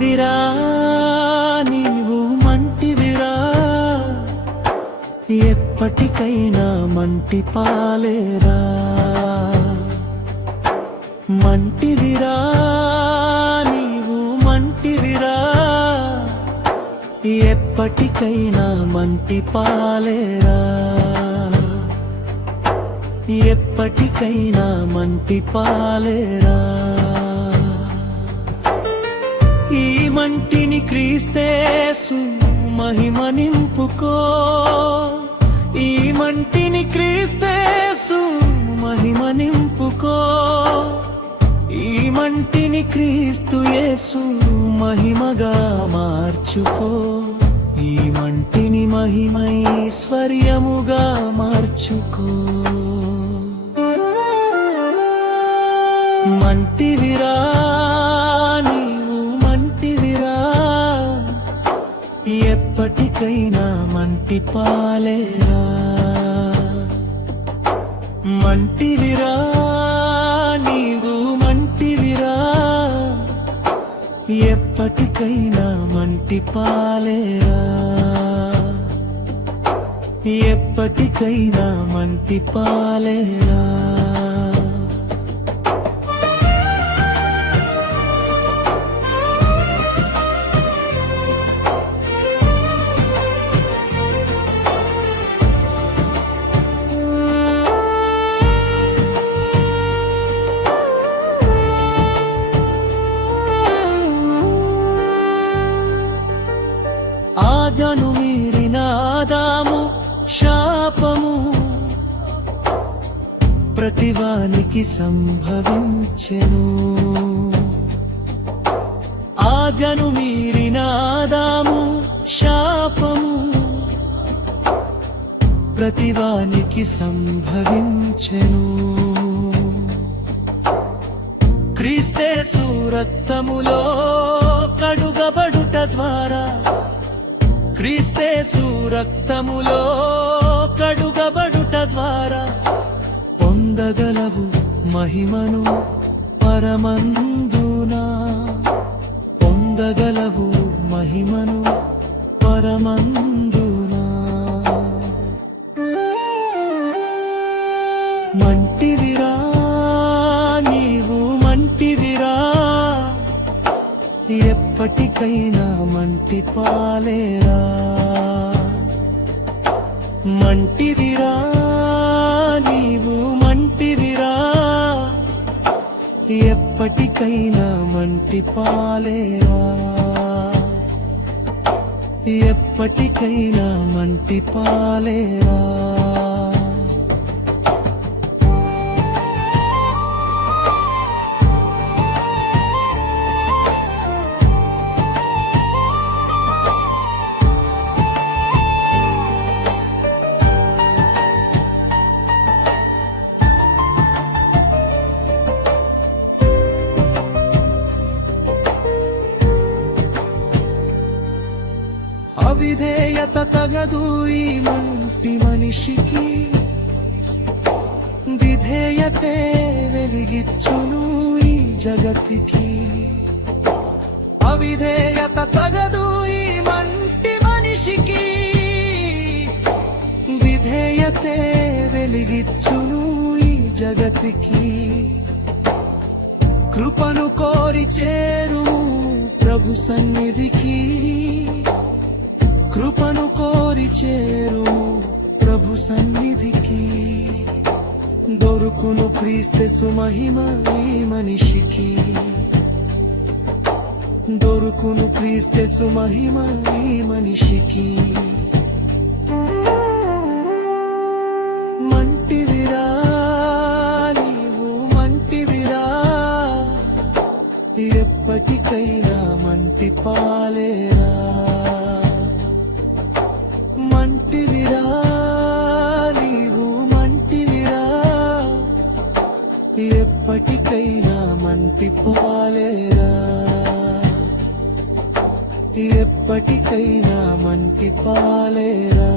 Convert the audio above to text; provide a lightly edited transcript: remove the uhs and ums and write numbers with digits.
మంటివిరా నీవు మంటివిరా, ఎప్పటికైనా మంటి పాలేరా. మంటివిరా నీవు మంటివిరా, ఎప్పటికైనా మంటి పాలేరా. ఎప్పటికైనా మంటి పాలేరా. ఈ మంటిని క్రీస్తేసు మహిమ నింపుకో, ఈ మంటిని క్రీస్తేసు మహిమ నింపుకో, ఈ మంటిని క్రీస్తు యేసు మహిమగా మార్చుకో, ఈ మంటిని మహిమైశ్వర్యముగా మార్చుకో. మంటివిరా నీవు మంటివిరా, ఎప్పటికైనా మంటి పాలేరా. మంటివిరా నీవు మంటివిరా, ఎప్పటికైనా మంటి పాలేరా. ఎప్పటికైనా మంటి పాలేరా. ఆజ్ఞను మీరిన ఆదాము శాపము ప్రతివానికి సంభవించెను. ఆజ్ఞను మీరిన ఆదాము శాపము ప్రతివానికి సంభవించెను. క్రీస్తేసు రక్తములో కడుగబడుట ద్వారా, క్రీస్తేసు రక్తములో కడుగబడుట ద్వారా పొందగలవు మహిమను పరమందునా. పొందగలవు మహిమను పరమందునా. మంటివిరా నీవు మంటివిరా, ఎప్పటికైనా మంటి పాలేరా. మంటివిరా నీవు మంటివిరా, ఎప్పటికైనా మంటి పాలేరా. ఎప్పటికైనా మంటి పాలేరా. అవిధేయత తగదు ఈ మంటి మనిషికి, విధేయతే వెలిగిచ్చును ఈ జగతికి. అవిధేయత తగదు ఈ మంటి మనిషికి, విధేయతే వెలిగిచ్చును ఈ జగతికి. కృపను కోరి చేరు ప్రభు సన్నిధికి, కృపను కోరి చేరు ప్రభు సన్నిధికి. దొరుకును క్రీస్తు మహిమ ఈ మనిషికి, దొరుకును క్రీస్తు మహిమ ఈ మనిషికి. మంటివిరా నీవు మంటివిరా, ఎప్పటికైనా మంటి పాలేరా. మంటివిరా నీవు మంటివిరా, ఎప్పటికైనా మంటి పాలేరా. ఎప్పటికైనా మంటి పాలేరా.